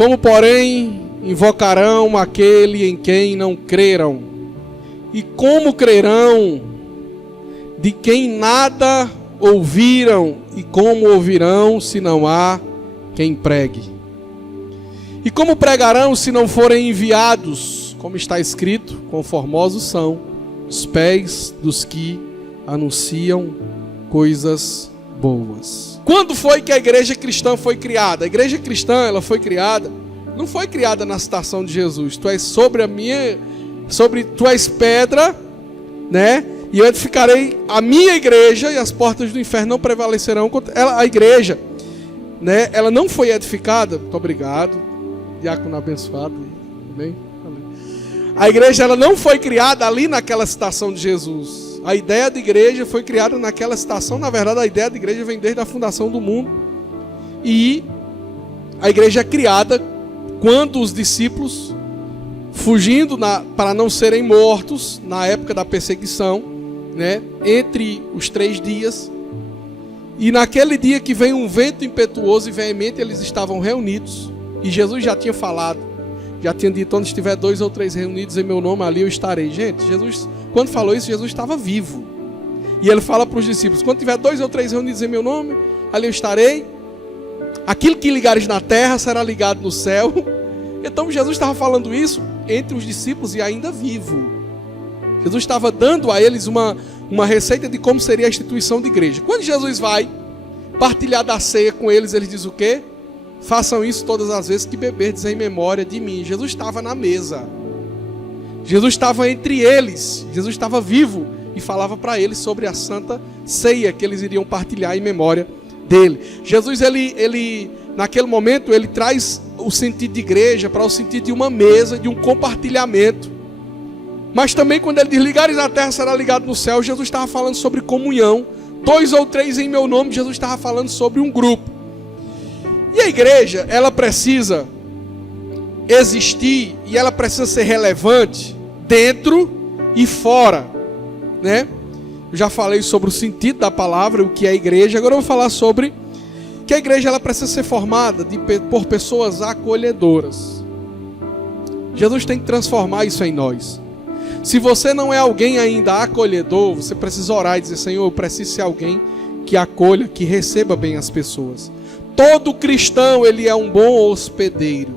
Como, porém, invocarão aquele em quem não creram? E como crerão de quem nada ouviram? E como ouvirão se não há quem pregue? E como pregarão se não forem enviados? Como está escrito, quão formosos são os pés dos que anunciam coisas boas. Quando foi que a igreja cristã foi criada? A igreja cristã, ela foi criada, não foi criada na citação de Jesus. Tu és pedra, né? E eu edificarei a minha igreja e as portas do inferno não prevalecerão contra ela. A igreja, né? Ela não foi edificada. Muito obrigado, diácono abençoado. Amém? A igreja, ela não foi criada ali naquela citação de Jesus. A ideia de igreja foi criada naquela citação. Na verdade, a ideia de igreja vem desde a fundação do mundo. E a igreja é criada quando os discípulos, fugindo para não serem mortos na época da perseguição, né, entre os 3 dias, e naquele dia que vem um vento impetuoso e veemente, eles estavam reunidos, e Jesus já tinha falado, já tinha dito: onde estiver 2 ou 3 reunidos em meu nome, ali eu estarei. Gente, Jesus, quando falou isso, Jesus estava vivo, e ele fala para os discípulos: quando tiver 2 ou 3 reunidos em meu nome, ali eu estarei. Aquilo que ligares na terra será ligado no céu. Então Jesus estava falando isso entre os discípulos e ainda vivo. Jesus estava dando a eles uma receita de como seria a instituição de igreja. Quando Jesus vai partilhar da ceia com eles, ele diz o quê? Façam isso todas as vezes que beberdes em memória de mim. Jesus estava na mesa. Jesus estava entre eles. Jesus estava vivo e falava para eles sobre a santa ceia que eles iriam partilhar em memória dele. Jesus, ele naquele momento, ele traz o sentido de igreja para o sentido de uma mesa, de um compartilhamento. Mas também quando ele diz: ligares na terra será ligado no céu, Jesus estava falando sobre comunhão. 2 ou 3 em meu nome, Jesus estava falando sobre um grupo. E a igreja, ela precisa existir e ela precisa ser relevante dentro e fora, né? Eu já falei sobre o sentido da palavra, o que é a igreja. Agora eu vou falar sobre que a igreja, ela precisa ser formada por pessoas acolhedoras. Jesus tem que transformar isso em nós. Se você não é alguém ainda acolhedor, você precisa orar e dizer: Senhor, eu preciso ser alguém que acolha, que receba bem as pessoas. Todo cristão, ele é um bom hospedeiro.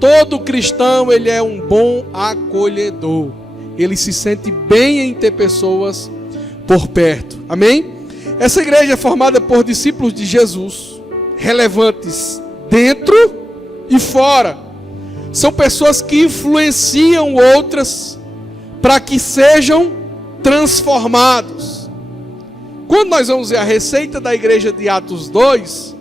Todo cristão, ele é um bom acolhedor. Ele se sente bem em ter pessoas por perto. Amém? Essa igreja é formada por discípulos de Jesus, relevantes dentro e fora. São pessoas que influenciam outras para que sejam transformados. Quando nós vamos ver a receita da igreja de Atos 2,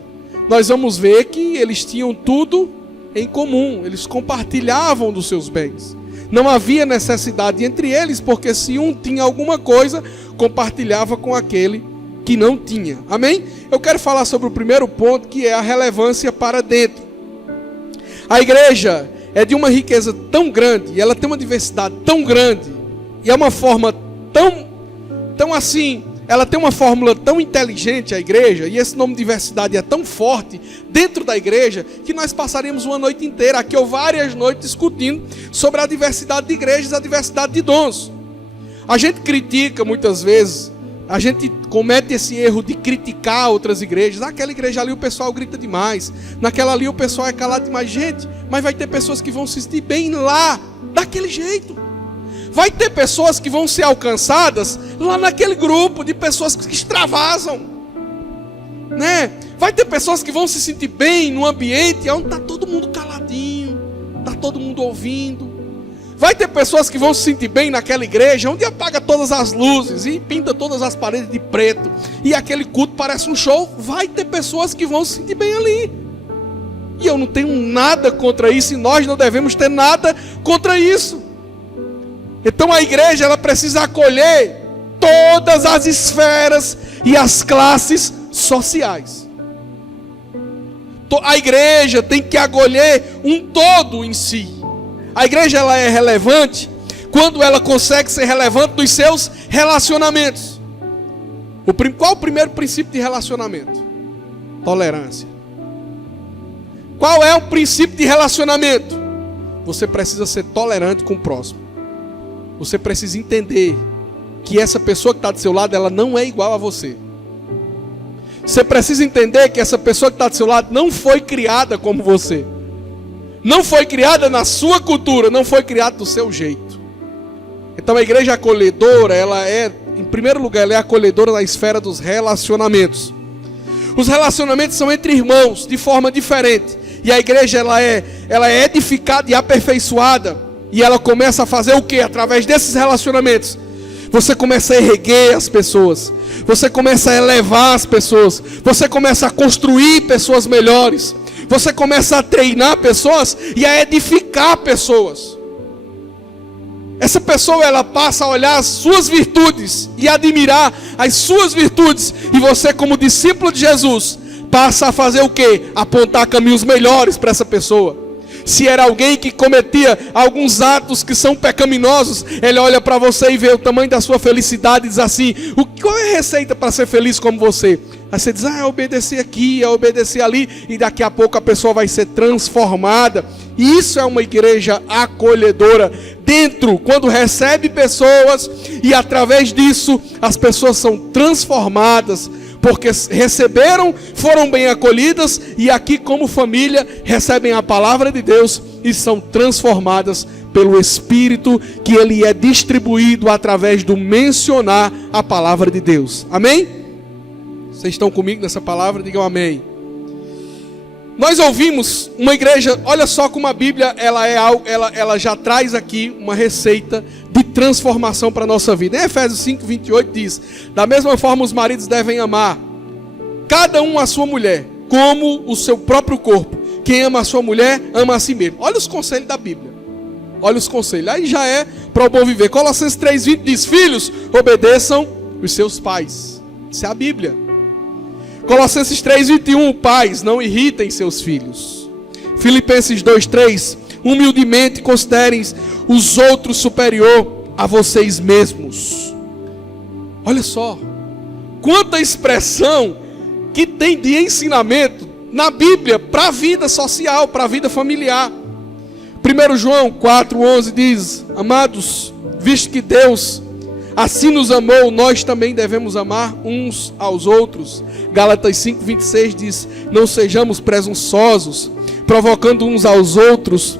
nós vamos ver que eles tinham tudo em comum. Eles compartilhavam dos seus bens. Não havia necessidade entre eles, porque se um tinha alguma coisa, compartilhava com aquele que não tinha. Amém? Eu quero falar sobre o primeiro ponto, que é a relevância para dentro. A igreja é de uma riqueza tão grande, e ela tem uma diversidade tão grande, e é uma forma tão assim, ela tem uma fórmula tão inteligente, a igreja, e esse nome diversidade é tão forte dentro da igreja, que nós passaríamos uma noite inteira aqui, ou várias noites, discutindo sobre a diversidade de igrejas, a diversidade de dons. A gente critica muitas vezes, a gente comete esse erro de criticar outras igrejas. Naquela igreja ali o pessoal grita demais, naquela ali o pessoal é calado demais. Gente, mas vai ter pessoas que vão se sentir bem lá, daquele jeito. Vai ter pessoas que vão ser alcançadas lá naquele grupo de pessoas que extravasam, né? Vai ter pessoas que vão se sentir bem no ambiente onde está todo mundo caladinho, está todo mundo ouvindo. Vai ter pessoas que vão se sentir bem naquela igreja onde apaga todas as luzes e pinta todas as paredes de preto e aquele culto parece um show. Vai ter pessoas que vão se sentir bem ali. E eu não tenho nada contra isso, e nós não devemos ter nada contra isso. Então a igreja, ela precisa acolher todas as esferas e as classes sociais. A igreja tem que acolher um todo em si. A igreja, ela é relevante quando ela consegue ser relevante nos seus relacionamentos. Qual o primeiro princípio de relacionamento? Tolerância. Qual é o princípio de relacionamento? Você precisa ser tolerante com o próximo. Você precisa entender que essa pessoa que está do seu lado, ela não é igual a você. Você precisa entender que essa pessoa que está do seu lado não foi criada como você. Não foi criada na sua cultura, não foi criada do seu jeito. Então a igreja acolhedora, ela é, em primeiro lugar, ela é acolhedora na esfera dos relacionamentos. Os relacionamentos são entre irmãos, de forma diferente. E a igreja, ela é edificada e aperfeiçoada. E ela começa a fazer o quê? Através desses relacionamentos. Você começa a erguer as pessoas. Você começa a elevar as pessoas. Você começa a construir pessoas melhores. Você começa a treinar pessoas e a edificar pessoas. Essa pessoa, ela passa a olhar as suas virtudes e admirar as suas virtudes. E você, como discípulo de Jesus, passa a fazer o quê? Apontar caminhos melhores para essa pessoa. Se era alguém que cometia alguns atos que são pecaminosos, ele olha para você e vê o tamanho da sua felicidade e diz assim: qual é a receita para ser feliz como você? Aí você diz: é obedecer aqui, é obedecer ali, e daqui a pouco a pessoa vai ser transformada. E isso é uma igreja acolhedora. Dentro, quando recebe pessoas, e através disso as pessoas são transformadas, porque receberam, foram bem acolhidas, e aqui como família recebem a palavra de Deus e são transformadas pelo Espírito, que ele é distribuído através do mencionar a palavra de Deus. Amém? Vocês estão comigo nessa palavra? Digam amém. Nós ouvimos uma igreja, olha só como a Bíblia ela já traz aqui uma receita de transformação para a nossa vida. Em Efésios 5:28 diz: da mesma forma os maridos devem amar cada um a sua mulher, como o seu próprio corpo. Quem ama a sua mulher, ama a si mesmo. Olha os conselhos da Bíblia. Olha os conselhos. Aí já é para o bom viver. Colossenses 3:20 diz: filhos, obedeçam os seus pais. Isso é a Bíblia. Colossenses 3:21, pais, não irritem seus filhos. Filipenses 2:3, humildemente considerem os outros superior a vocês mesmos. Olha só, quanta expressão que tem de ensinamento na Bíblia para a vida social, para a vida familiar. 1 João 4:11 diz: amados, visto que Deus assim nos amou, nós também devemos amar uns aos outros. Gálatas 5:26 diz: não sejamos presunçosos, provocando uns aos outros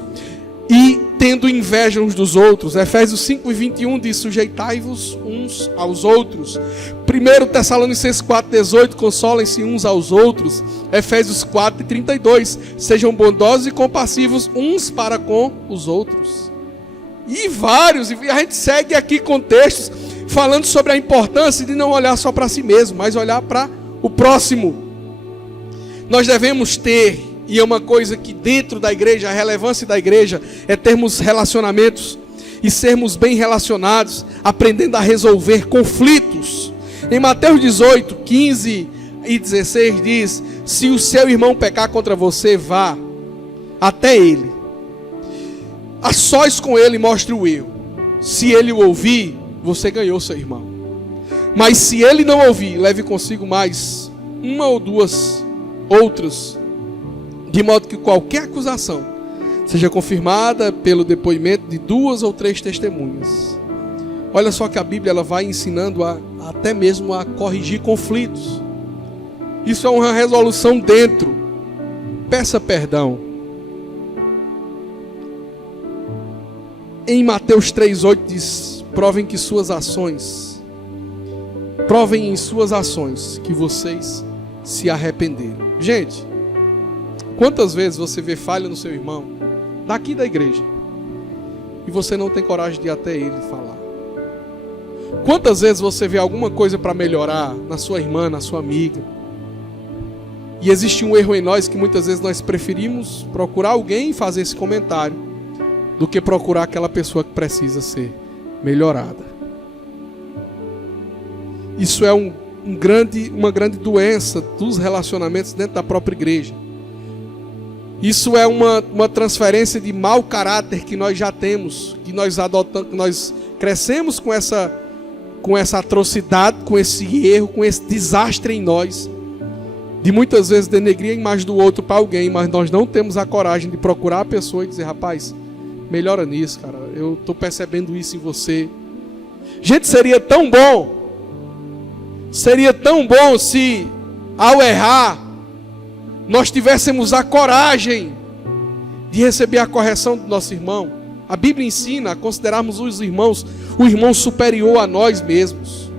e tendo inveja uns dos outros. Efésios 5:21 diz: sujeitai-vos uns aos outros. 1 Tessalonicenses 4:18, consolem-se uns aos outros. Efésios 4:32, sejam bondosos e compassivos uns para com os outros. E vários, e a gente segue aqui com textos falando sobre a importância de não olhar só para si mesmo, mas olhar para o próximo. Nós devemos ter, e é uma coisa que dentro da igreja, a relevância da igreja é termos relacionamentos e sermos bem relacionados, aprendendo a resolver conflitos. Em Mateus 18:15 e 16 diz: se o seu irmão pecar contra você, vá até ele, a sós com ele mostre o erro. Se ele o ouvir, você ganhou seu irmão. Mas se ele não ouvir, leve consigo mais uma ou duas outras, de modo que qualquer acusação seja confirmada pelo depoimento de 2 ou 3 testemunhas. Olha só que a Bíblia ela vai ensinando até mesmo a corrigir conflitos. Isso é uma resolução dentro. Peça perdão. Em Mateus 3:8 diz: provem em suas ações que vocês se arrependeram. Gente, quantas vezes você vê falha no seu irmão, daqui da igreja, e você não tem coragem de ir até ele falar? Quantas vezes você vê alguma coisa para melhorar na sua irmã, na sua amiga, e existe um erro em nós que muitas vezes nós preferimos procurar alguém e fazer esse comentário do que procurar aquela pessoa que precisa ser melhorada. Isso é uma grande doença dos relacionamentos dentro da própria igreja. Isso é uma transferência de mau caráter que nós já temos, que nós adotamos, que nós crescemos com essa atrocidade, com esse erro, com esse desastre em nós. de muitas vezes denegrir a imagem do outro para alguém, mas nós não temos a coragem de procurar a pessoa e dizer: rapaz, melhora nisso, cara, eu estou percebendo isso em você. Gente, seria tão bom se, ao errar, nós tivéssemos a coragem de receber a correção do nosso irmão. A Bíblia ensina a considerarmos os irmãos o irmão superior a nós mesmos.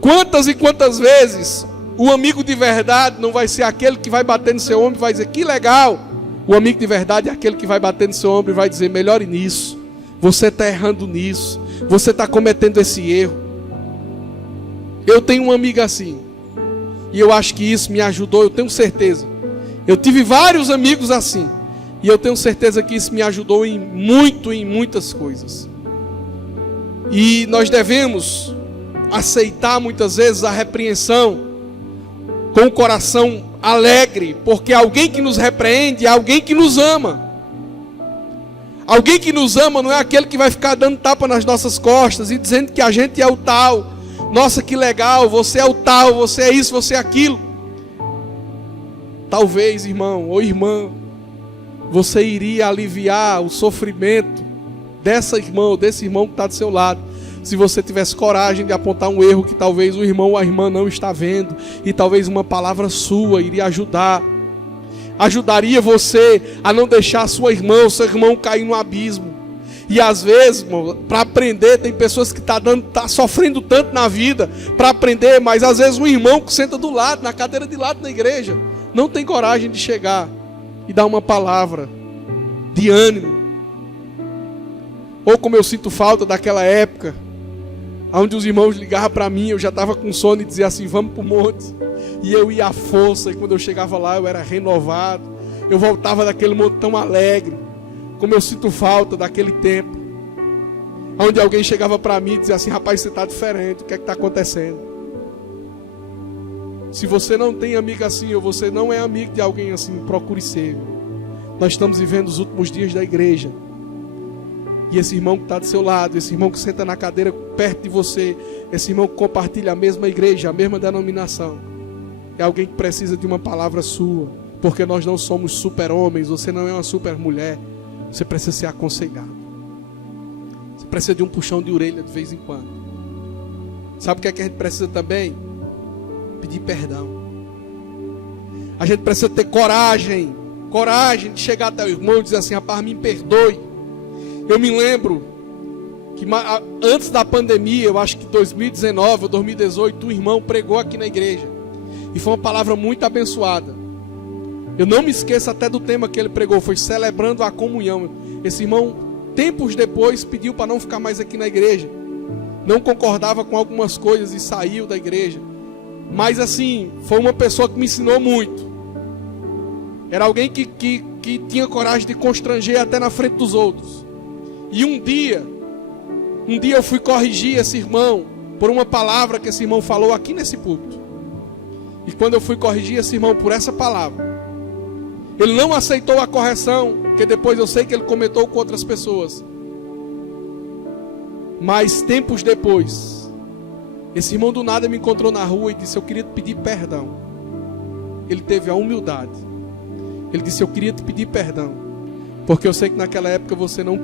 Quantas e quantas vezes o amigo de verdade não vai ser aquele que vai bater no seu ombro e vai dizer: que legal. O amigo de verdade é aquele que vai bater no seu ombro e vai dizer: melhore nisso, você está errando nisso, você está cometendo esse erro. Eu tenho uma amiga assim, e eu acho que isso me ajudou, eu tenho certeza. Eu tive vários amigos assim, e eu tenho certeza que isso me ajudou em muitas coisas. E nós devemos aceitar muitas vezes a repreensão com o coração alegre, porque alguém que nos repreende é alguém que nos ama. Alguém que nos ama não é aquele que vai ficar dando tapa nas nossas costas e dizendo que a gente é o tal. Nossa, que legal, você é o tal, você é isso, você é aquilo. Talvez, irmão ou irmã, você iria aliviar o sofrimento dessa irmã ou desse irmão que está do seu lado, se você tivesse coragem de apontar um erro que talvez o irmão ou a irmã não está vendo, e talvez uma palavra sua iria ajudar. Ajudaria você a não deixar sua irmã ou seu irmão cair no abismo. E às vezes, para aprender, tem pessoas que tá sofrendo tanto na vida para aprender, mas às vezes um irmão que senta do lado, na cadeira de lado na igreja, não tem coragem de chegar e dar uma palavra de ânimo. Ou como eu sinto falta daquela época, onde os irmãos ligavam para mim, eu já estava com sono e dizia assim: vamos para o monte. E eu ia à força, e quando eu chegava lá eu era renovado. Eu voltava daquele monte tão alegre. Como eu sinto falta daquele tempo, onde alguém chegava para mim e dizia assim: rapaz, você está diferente, o que é que está acontecendo? Se você não tem amigo assim, ou você não é amigo de alguém assim, procure ser. Nós estamos vivendo os últimos dias da igreja. E esse irmão que está do seu lado, esse irmão que senta na cadeira perto de você, esse irmão que compartilha a mesma igreja, a mesma denominação, é alguém que precisa de uma palavra sua. Porque nós não somos super-homens, você não é uma super-mulher. Você precisa ser aconselhado. Você precisa de um puxão de orelha de vez em quando. Sabe o que é que a gente precisa também? Pedir perdão. A gente precisa ter coragem de chegar até o irmão e dizer assim: rapaz, me perdoe. Eu me lembro que antes da pandemia, eu acho que 2019 ou 2018, um irmão pregou aqui na igreja. E foi uma palavra muito abençoada. Eu não me esqueço até do tema que ele pregou, foi celebrando a comunhão. Esse irmão, tempos depois, pediu para não ficar mais aqui na igreja. Não concordava com algumas coisas e saiu da igreja. Mas assim, foi uma pessoa que me ensinou muito. Era alguém que tinha coragem de constranger até na frente dos outros. E um dia eu fui corrigir esse irmão por uma palavra que esse irmão falou aqui nesse púlpito. E quando eu fui corrigir esse irmão por essa palavra, ele não aceitou a correção, porque depois eu sei que ele comentou com outras pessoas. Mas tempos depois, esse irmão do nada me encontrou na rua e disse: eu queria te pedir perdão. Ele teve a humildade. Ele disse: eu queria te pedir perdão, porque eu sei que naquela época você não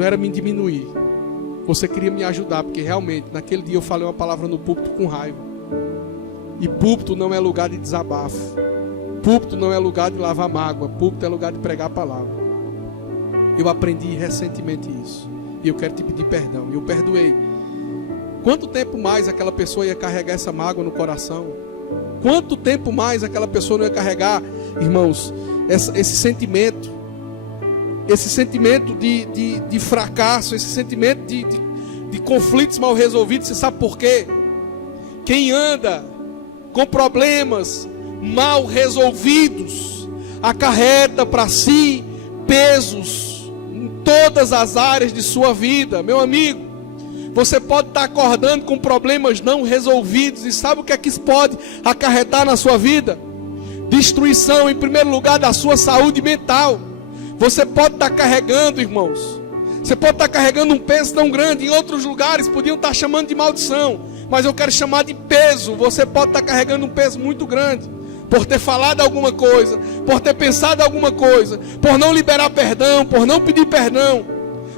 era me diminuir. Você queria me ajudar, porque realmente naquele dia eu falei uma palavra no púlpito com raiva. E púlpito não é lugar de desabafo. Púlpito não é lugar de lavar mágoa. Púlpito é lugar de pregar a palavra. Eu aprendi recentemente isso. E eu quero te pedir perdão. E eu perdoei. Quanto tempo mais aquela pessoa ia carregar essa mágoa no coração? Quanto tempo mais aquela pessoa não ia carregar, irmãos, esse sentimento? Esse sentimento de fracasso, esse sentimento de conflitos mal resolvidos. Você sabe por quê? Quem anda com problemas mal resolvidos acarreta para si pesos em todas as áreas de sua vida. Meu amigo, você pode estar acordando com problemas não resolvidos, e sabe o que é que isso pode acarretar na sua vida? Destruição, em primeiro lugar, da sua saúde mental. Você pode estar carregando, irmãos, você pode estar carregando um peso tão grande. Em outros lugares podiam estar chamando de maldição, mas eu quero chamar de peso. Você pode estar carregando um peso muito grande, por ter falado alguma coisa, por ter pensado alguma coisa, por não liberar perdão, por não pedir perdão.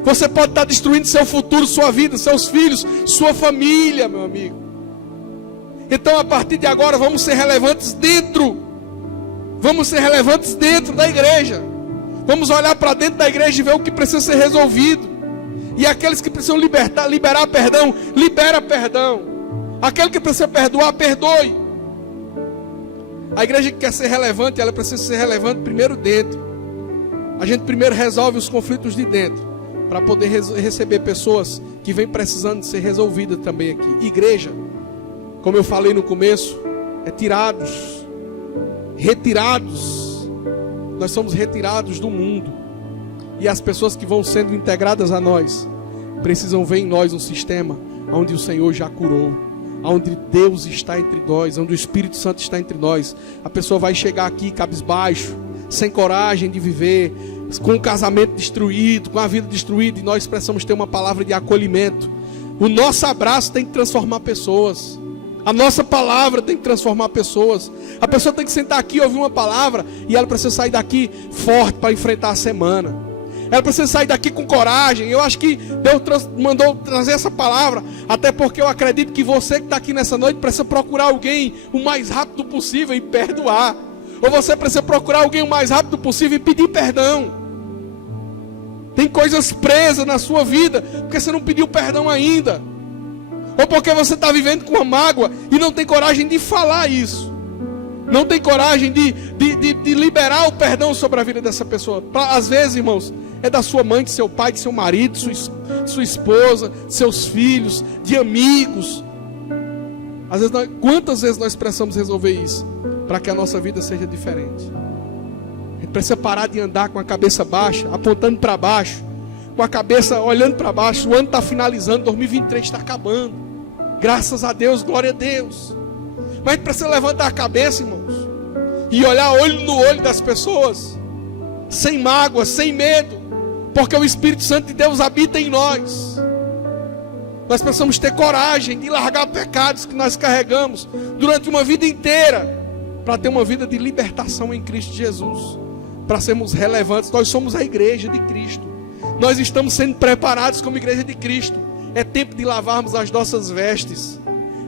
Você pode estar destruindo seu futuro, sua vida, seus filhos, sua família, meu amigo. Então, a partir de agora, vamos ser relevantes dentro. Vamos ser relevantes dentro da igreja. Vamos olhar para dentro da igreja e ver o que precisa ser resolvido. E aqueles que precisam liberar perdão, libera perdão. Aquele que precisa perdoar, perdoe. A igreja que quer ser relevante, ela precisa ser relevante primeiro dentro. A gente primeiro resolve os conflitos de dentro, para poder receber pessoas que vêm precisando de ser resolvidas também aqui. Igreja, como eu falei no começo, é retirados. Nós somos retirados do mundo. E as pessoas que vão sendo integradas a nós precisam ver em nós um sistema onde o Senhor já curou, onde Deus está entre nós, onde o Espírito Santo está entre nós. A pessoa vai chegar aqui cabisbaixo, sem coragem de viver, com o casamento destruído, com a vida destruída, e nós precisamos ter uma palavra de acolhimento. O nosso abraço tem que transformar pessoas. A nossa palavra tem que transformar pessoas. A pessoa tem que sentar aqui e ouvir uma palavra, e ela precisa sair daqui forte para enfrentar a semana. Ela precisa sair daqui com coragem. Eu acho que Deus mandou trazer essa palavra, até porque eu acredito que você que está aqui nessa noite precisa procurar alguém o mais rápido possível e perdoar. Ou você precisa procurar alguém o mais rápido possível e pedir perdão. Tem coisas presas na sua vida porque você não pediu perdão ainda, ou porque você está vivendo com uma mágoa e não tem coragem de falar isso, não tem coragem de liberar o perdão sobre a vida dessa pessoa. Às vezes, irmãos, é da sua mãe, de seu pai, de seu marido, sua esposa, seus filhos, de amigos. Às vezes quantas vezes nós precisamos resolver isso para que a nossa vida seja diferente? A gente precisa parar de andar com a cabeça baixa, apontando para baixo, com a cabeça olhando para baixo. O ano está finalizando, 2023 está acabando. Graças a Deus, glória a Deus. Mas a gente precisa levantar a cabeça, irmãos, e olhar olho no olho das pessoas, sem mágoa, sem medo, porque o Espírito Santo de Deus habita em nós. Nós precisamos ter coragem de largar pecados que nós carregamos durante uma vida inteira, para ter uma vida de libertação em Cristo Jesus, para sermos relevantes. Nós somos a igreja de Cristo. Nós estamos sendo preparados como igreja de Cristo. É tempo de lavarmos as nossas vestes.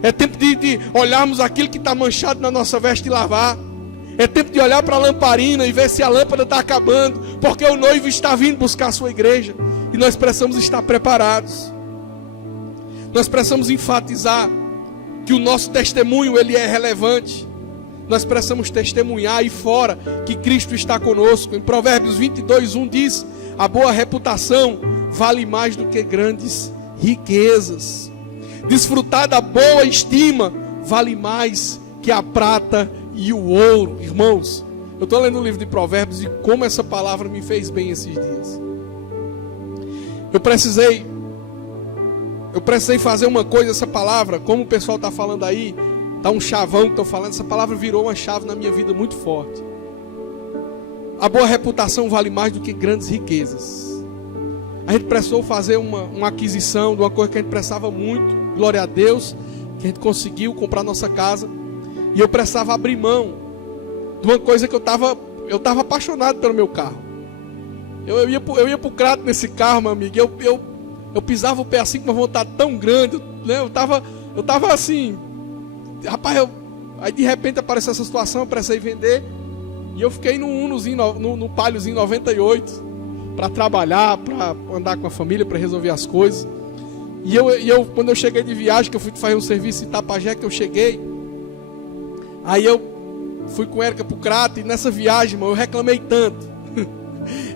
É tempo de olharmos aquilo que está manchado na nossa veste e lavar. É tempo de olhar para a lamparina e ver se a lâmpada está acabando, porque o noivo está vindo buscar a sua igreja. E nós precisamos estar preparados. Nós precisamos enfatizar que o nosso testemunho ele é relevante. Nós precisamos testemunhar aí fora que Cristo está conosco. Em Provérbios 22:1 diz: a boa reputação vale mais do que grandes riquezas. Desfrutar da boa estima vale mais que a prata e o ouro. Irmãos, eu estou lendo o livro de Provérbios e como essa palavra me fez bem esses dias. Eu precisei fazer uma coisa. Essa palavra, como o pessoal está falando aí, está um chavão que estou falando, essa palavra virou uma chave na minha vida muito forte. A boa reputação vale mais do que grandes riquezas. A gente precisou fazer uma aquisição de uma coisa que a gente precisava muito, glória a Deus, que a gente conseguiu comprar nossa casa. E eu precisava abrir mão de uma coisa que eu estava apaixonado pelo meu carro. Eu ia para o crato nesse carro, meu amigo, eu pisava o pé assim com uma vontade tão grande, né? Eu tava assim, rapaz, aí de repente apareceu essa situação, eu precisei vender, e eu fiquei no Unozinho, no Paliozinho 98, para trabalhar, para andar com a família, para resolver as coisas. E eu, quando eu cheguei de viagem, que eu fui fazer um serviço em Itapajé, que eu cheguei, aí eu fui com a Érica pro crato, e nessa viagem, irmão, eu reclamei tanto.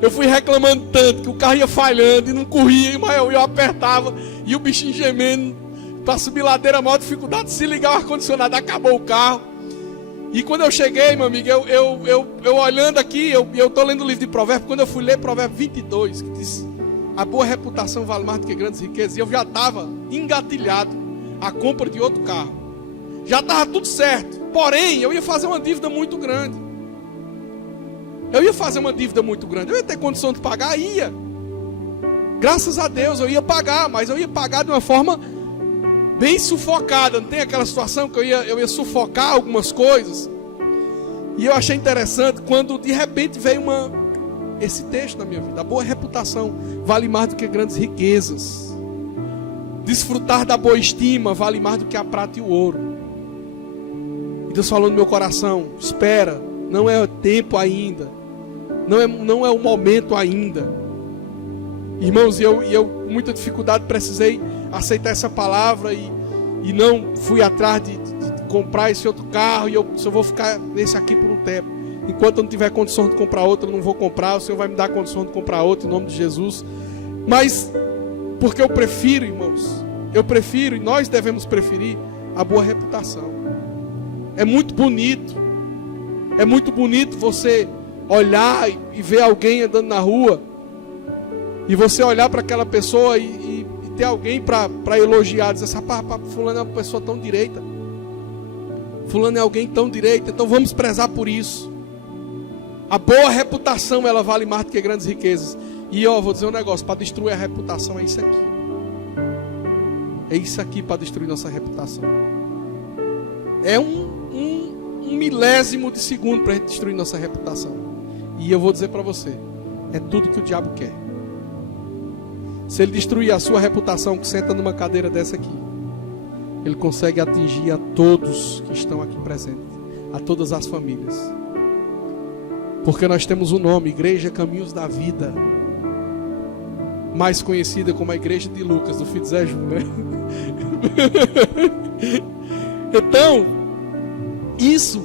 Eu fui reclamando tanto, que o carro ia falhando e não corria, mas eu apertava, e o bichinho gemendo, para subir ladeira, a maior dificuldade de se ligar o ar-condicionado, acabou o carro. E quando eu cheguei, meu amigo, eu olhando aqui, eu estou lendo o livro de Provérbios, quando eu fui ler Provérbios 22, que diz: a boa reputação vale mais do que grandes riquezas, e eu já estava engatilhado a compra de outro carro. Já estava tudo certo, porém, eu ia fazer uma dívida muito grande. Eu ia ter condição de pagar? Ia. Graças a Deus eu ia pagar, mas eu ia pagar de uma forma bem sufocada. Não tem aquela situação que eu ia sufocar algumas coisas? E eu achei interessante quando de repente veio esse texto na minha vida. A boa reputação vale mais do que grandes riquezas. Desfrutar da boa estima vale mais do que a prata e o ouro. E Deus falou no meu coração: espera, não é tempo ainda, não é o momento ainda. Irmãos, eu com muita dificuldade precisei aceitar essa palavra e não fui atrás de comprar esse outro carro, e se eu vou ficar nesse aqui por um tempo. Enquanto eu não tiver condições de comprar outro, eu não vou comprar. O Senhor vai me dar condições de comprar outro, em nome de Jesus. Mas porque eu prefiro, irmãos, e nós devemos preferir a boa reputação. É muito bonito você olhar e ver alguém andando na rua, e você olhar para aquela pessoa e ter alguém para elogiar, dizer assim: fulano é uma pessoa tão direita, fulano é alguém tão direito, então vamos prezar por isso. A boa reputação, ela vale mais do que grandes riquezas. E vou dizer um negócio: para destruir a reputação é isso aqui. É isso aqui para destruir nossa reputação. É um milésimo de segundo para a gente destruir nossa reputação. E eu vou dizer para você: é tudo que o diabo quer. Se ele destruir a sua reputação, que senta numa cadeira dessa aqui, ele consegue atingir a todos que estão aqui presentes, a todas as famílias. Porque nós temos um nome: Igreja Caminhos da Vida, mais conhecida como a Igreja de Lucas, do filho de Zé Júnior, né? Então, isso,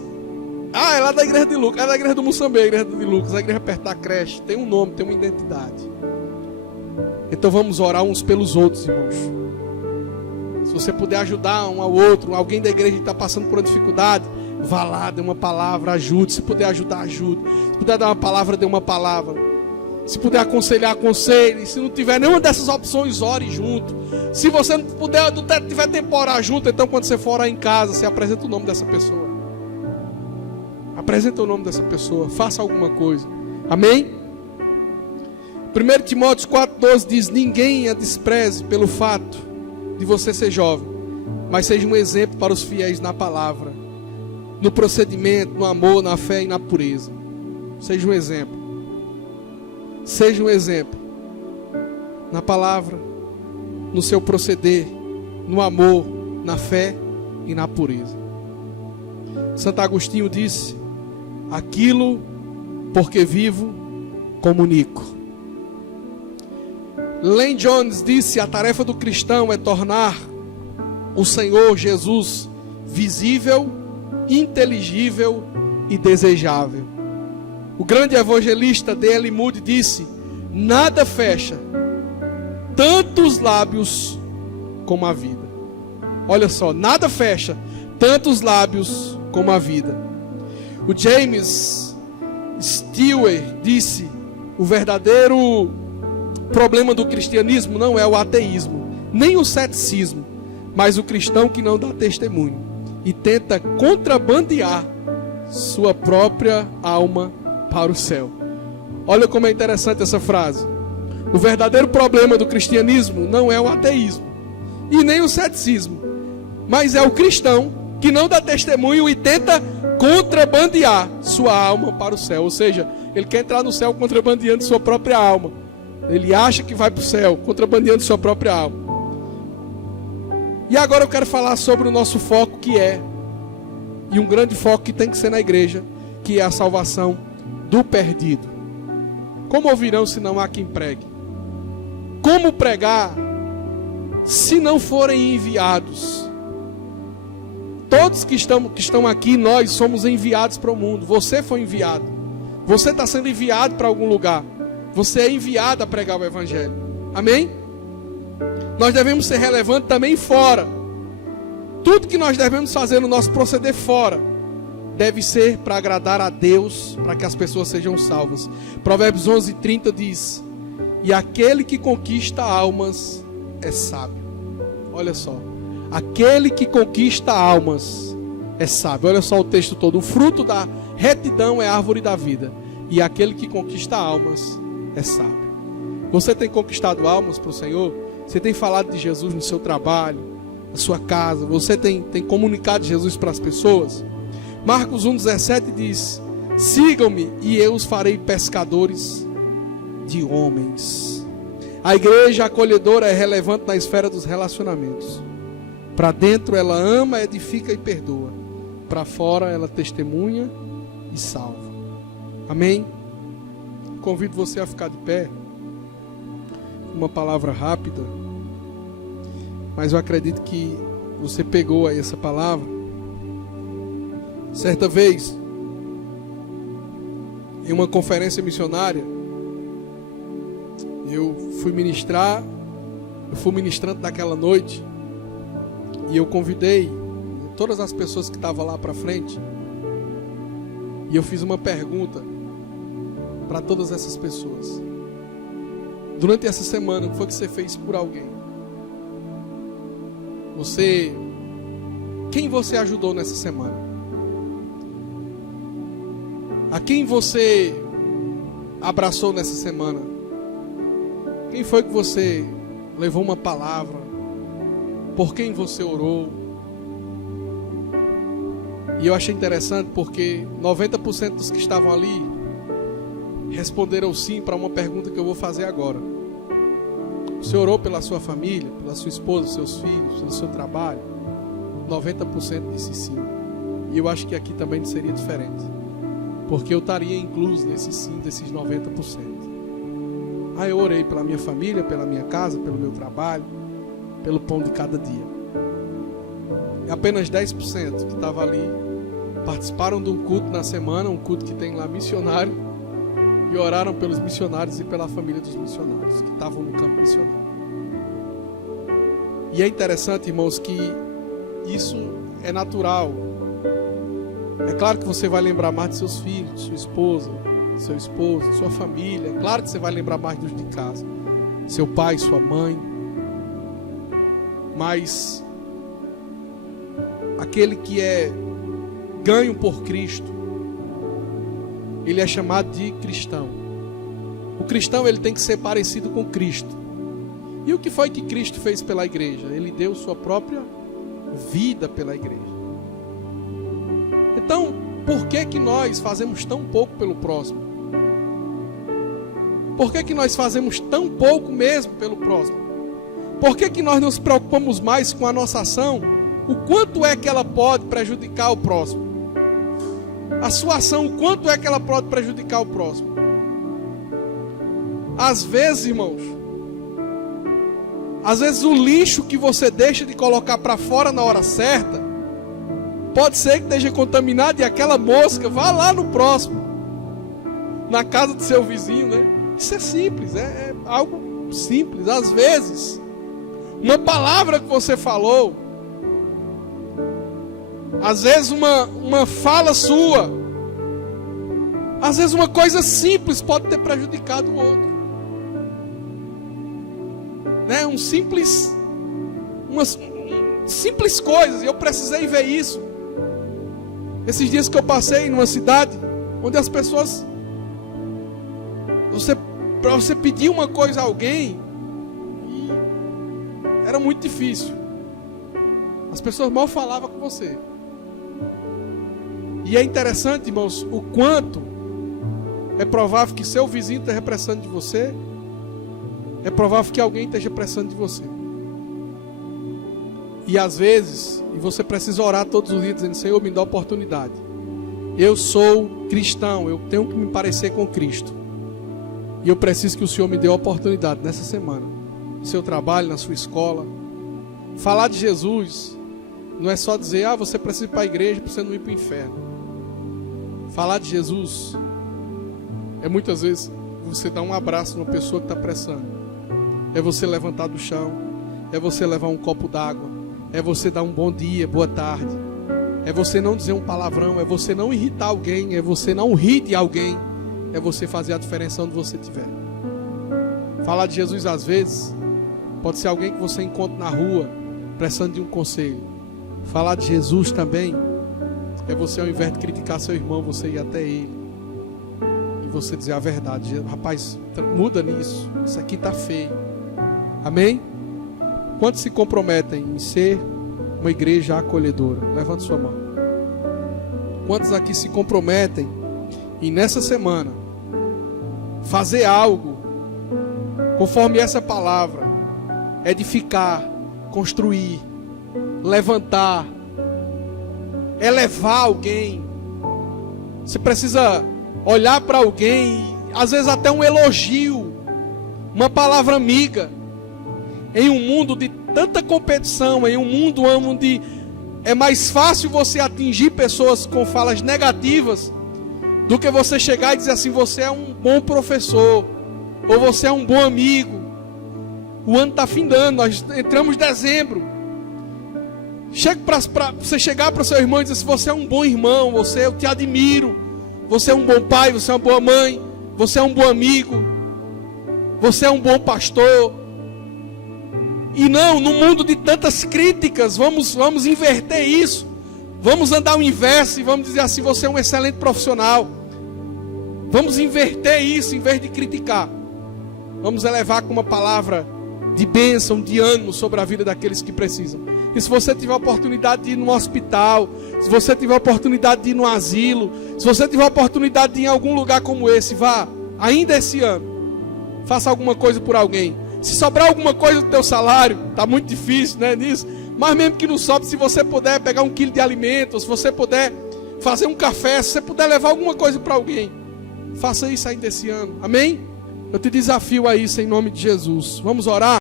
é lá da Igreja de Lucas, é da Igreja do Moçambique, a Igreja de Lucas, a igreja perto da creche, tem um nome, tem uma identidade. Então vamos orar uns pelos outros, irmãos. Se você puder ajudar um ao outro, alguém da igreja que está passando por uma dificuldade, vá lá, dê uma palavra, ajude. Se puder ajudar, ajude. Se puder dar uma palavra, dê uma palavra. Se puder aconselhar, aconselhe. Se não tiver nenhuma dessas opções, ore junto. Se você não puder, não tiver tempo para orar junto, então quando você for orar em casa, você apresenta o nome dessa pessoa. Apresenta o nome dessa pessoa. Faça alguma coisa. Amém? 1 Timóteo 4,12 diz: ninguém a despreze pelo fato de você ser jovem, mas seja um exemplo para os fiéis na palavra, no procedimento, no amor, na fé e na pureza. Seja um exemplo. Seja um exemplo na palavra, no seu proceder, no amor, na fé e na pureza. Santo Agostinho disse: aquilo porque vivo, comunico. Len Jones disse: a tarefa do cristão é tornar o Senhor Jesus visível, inteligível e desejável. O grande evangelista D.L. Moody disse: nada fecha tanto os lábios como a vida. Olha só, nada fecha tanto os lábios como a vida. O James Stewart disse: o verdadeiro problema do cristianismo não é o ateísmo, nem o ceticismo, mas o cristão que não dá testemunho e tenta contrabandear sua própria alma para o céu. Olha como é interessante essa frase. O verdadeiro problema do cristianismo não é o ateísmo e nem o ceticismo, mas é o cristão que não dá testemunho e tenta contrabandear sua alma para o céu. Ou seja, ele quer entrar no céu contrabandeando sua própria alma. Ele acha que vai para o céu, contrabandeando sua própria alma. E agora eu quero falar sobre o nosso foco, e um grande foco que tem que ser na igreja, que é a salvação do perdido. Como ouvirão se não há quem pregue? Como pregar se não forem enviados? Todos que estão aqui, nós somos enviados para o mundo. Você foi enviado. Você está sendo enviado para algum lugar. Você é enviado a pregar o evangelho. Amém? Nós devemos ser relevantes também fora. Tudo que nós devemos fazer no nosso proceder fora deve ser para agradar a Deus, para que as pessoas sejam salvas. Provérbios 11:30 diz: e aquele que conquista almas é sábio. Olha só, aquele que conquista almas é sábio. Olha só o texto todo: o fruto da retidão é a árvore da vida, e aquele que conquista almas é sábio. Você tem conquistado almas para o Senhor? Você tem falado de Jesus no seu trabalho, na na sua casa? Você tem comunicado Jesus para as pessoas? Marcos 1,17 diz: sigam-me e eu os farei pescadores de homens. A igreja acolhedora é relevante na esfera dos relacionamentos. Para dentro ela ama, edifica e perdoa. Para fora ela testemunha e salva. Amém? Convido você a ficar de pé. Uma palavra rápida, mas eu acredito que você pegou aí essa palavra. Certa vez, em uma conferência missionária, eu fui ministrando naquela noite, e eu convidei todas as pessoas que estavam lá para frente, e eu fiz uma pergunta para todas essas pessoas. Durante essa semana, o que foi que você fez por alguém? Quem você ajudou nessa semana? A quem você abraçou nessa semana? Quem foi que você levou uma palavra? Por quem você orou? E eu achei interessante porque 90% dos que estavam ali responderam sim para uma pergunta que eu vou fazer agora. Você orou pela sua família, pela sua esposa, seus filhos, pelo seu trabalho? 90% disse sim. E eu acho que aqui também seria diferente, porque eu estaria incluso nesse sim, desses 90%. Eu orei pela minha família, pela minha casa, pelo meu trabalho, pelo pão de cada dia. E apenas 10% que estavam ali participaram de um culto na semana, um culto que tem lá missionário, e oraram pelos missionários e pela família dos missionários que estavam no campo missionário. E é interessante, irmãos, que isso é natural. É claro que você vai lembrar mais de seus filhos, sua esposa, seu esposo, sua família. É claro que você vai lembrar mais dos de casa, seu pai, sua mãe. Mas aquele que é ganho por Cristo, ele é chamado de cristão. O cristão, ele tem que ser parecido com Cristo. E o que foi que Cristo fez pela igreja? Ele deu sua própria vida pela igreja. Então, por que que nós fazemos tão pouco pelo próximo? Por que que nós fazemos tão pouco mesmo pelo próximo? Por que que nós nos preocupamos mais com a nossa ação? O quanto é que ela pode prejudicar o próximo? A sua ação, o quanto é que ela pode prejudicar o próximo? Às vezes, irmãos, às vezes o lixo que você deixa de colocar para fora na hora certa, pode ser que esteja contaminado e aquela mosca vá lá no próximo, na casa do seu vizinho, né? Isso é simples, é algo simples. Às vezes, uma palavra que você falou, às vezes uma fala sua, às vezes uma coisa simples pode ter prejudicado o outro, né? Umas simples coisas. E eu precisei ver isso esses dias que eu passei numa cidade onde as pessoas, para você pedir uma coisa a alguém, era muito difícil. As pessoas mal falavam com você. E é interessante, irmãos, o quanto é provável que seu vizinho esteja precisando de você. É provável que alguém esteja precisando de você. E às vezes, e você precisa orar todos os dias dizendo: Senhor, me dá oportunidade. Eu sou cristão, eu tenho que me parecer com Cristo. E eu preciso que o Senhor me dê a oportunidade nessa semana, no seu trabalho, na sua escola. Falar de Jesus não é só dizer: você precisa ir para a igreja para você não ir para o inferno. Falar de Jesus é muitas vezes você dar um abraço numa pessoa que está precisando. É você levantar do chão. É você levar um copo d'água. É você dar um bom dia, boa tarde. É você não dizer um palavrão. É você não irritar alguém. É você não rir de alguém. É você fazer a diferença onde você estiver. Falar de Jesus às vezes pode ser alguém que você encontra na rua precisando de um conselho. Falar de Jesus também é você, ao invés de criticar seu irmão, você ir até ele e você dizer a verdade: rapaz, muda nisso, isso aqui está feio. Amém? Quantos se comprometem em ser uma igreja acolhedora. Levante sua mão. Quantos aqui se comprometem em nessa semana fazer algo conforme essa palavra? Edificar, construir, levantar, elevar alguém. Você precisa olhar para alguém, às vezes até um elogio, uma palavra amiga. Em um mundo de tanta competição, em um mundo onde é mais fácil você atingir pessoas com falas negativas do que você chegar e dizer assim: você é um bom professor, ou você é um bom amigo. O ano está findando, nós entramos em dezembro. Chega para você chegar para o seu irmão e dizer assim: você é um bom irmão, eu te admiro, você é um bom pai, você é uma boa mãe, você é um bom amigo, você é um bom pastor. E não, no mundo de tantas críticas, vamos inverter isso. Vamos andar o inverso e vamos dizer assim: você é um excelente profissional. Vamos inverter isso, em vez de criticar. Vamos elevar com uma palavra de bênção, de ânimo sobre a vida daqueles que precisam. E se você tiver a oportunidade de ir no hospital, se você tiver a oportunidade de ir no asilo, se você tiver a oportunidade de ir em algum lugar como esse, vá, ainda esse ano. Faça alguma coisa por alguém. Se sobrar alguma coisa do teu salário, está muito difícil, né, nisso. Mas mesmo que não sobre, se você puder pegar 1 quilo de alimento, se você puder fazer um café, se você puder levar alguma coisa para alguém, faça isso ainda esse ano. Amém? Eu te desafio a isso em nome de Jesus. Vamos orar?